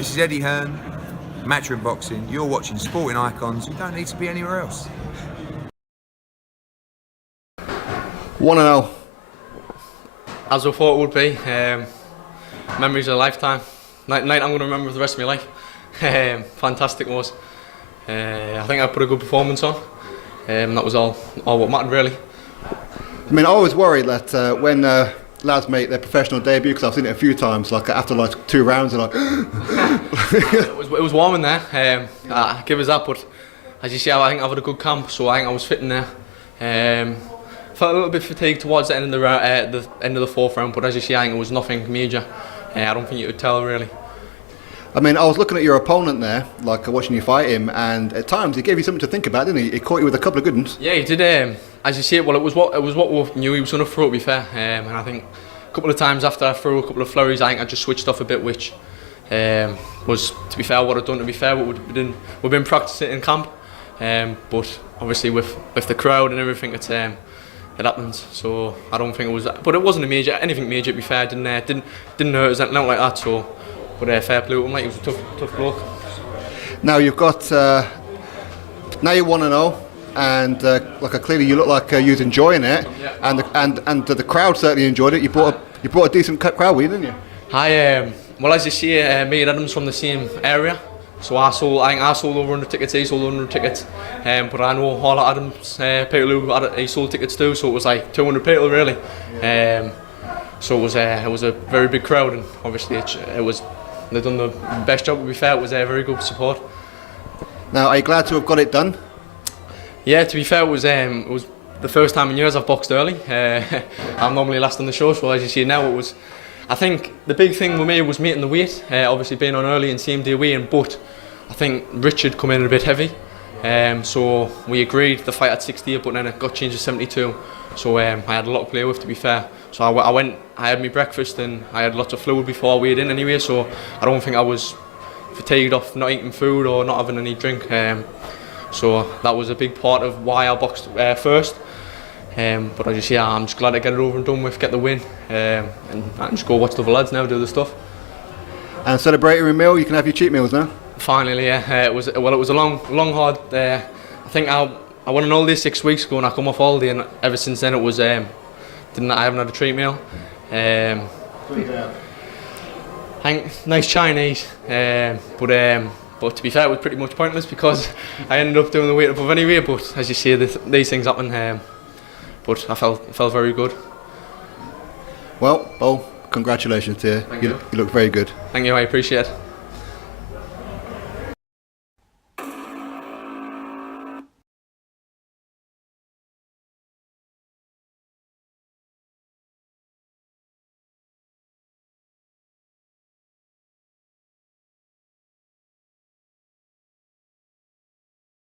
This is Eddie Hearn, Matchroom Boxing. You're watching Sporting Icons. You don't need to be anywhere else. 1-0. As I thought it would be. Memories of a lifetime. Night I'm going to remember for the rest of my life. Fantastic was. I think I put a good performance on. That was all what mattered really. I mean, I was worried that when lads make their professional debut, because I've seen it a few times, like after like 2 rounds, they're like. it was warm in there. I give us that, but as you see, I think I've had a good camp, so I think I was fit in there. Felt a little bit fatigued towards the end of the end of the 4th round, but as you see, I think it was nothing major. I don't think you could tell really. I mean, I was looking at your opponent there, like watching you fight him, and at times he gave you something to think about, didn't he? He caught you with a couple of good ones. Yeah, he did. As you see it, well, it was what we knew he was going to throw. To be fair, and I think a couple of times after I threw a couple of flurries, I think I just switched off a bit, which was, to be fair, what I'd done. To be fair, we've been practicing in camp, but obviously with the crowd and everything, it happens. So I don't think it was, but it wasn't anything major. To be fair, didn't hurt us, nothing like that. So. But fair play to him, like, he was a tough bloke. Now you've got, now you're 1-0, and like clearly you look like you're enjoying it, yeah. and the crowd certainly enjoyed it. You brought a decent crowd with you, didn't you? Well, as you see, me and Adam's from the same area, so I sold over 100 tickets, he sold 100 tickets, but I know all of Adam's people he sold tickets too, so it was like 200 people really. Yeah. So it was a very big crowd, and obviously they've done the best job. To be fair, it was a very good support. Now, are you glad to have got it done? Yeah, to be fair, it was the first time in years I've boxed early. I'm normally last on the show, so as you see now, it was. I think the big thing with me was meeting the weight. Obviously being on early and same day weigh-in, but I think Richard come in a bit heavy. So we agreed the fight at 68, but then it got changed to 72. So I had a lot to play with, to be fair. So I had my breakfast and I had lots of fluid before I weighed in anyway, so I don't think I was fatigued off not eating food or not having any drink. So that was a big part of why I boxed first. But as you see, I'm just glad to get it over and done with, get the win, and I can just go watch the other lads now do the stuff. And celebrating your meal, you can have your cheat meals now? Finally, yeah. It was a long hard. I think I went on holiday 6 weeks ago and I come off holiday, and ever since then it was I haven't had a treat meal. I think nice Chinese, but to be fair, it was pretty much pointless because I ended up doing the weight above anyway. But as you see, these things happen. But I felt very good. Well, Beau, congratulations to you. You look very good. Thank you, I appreciate it.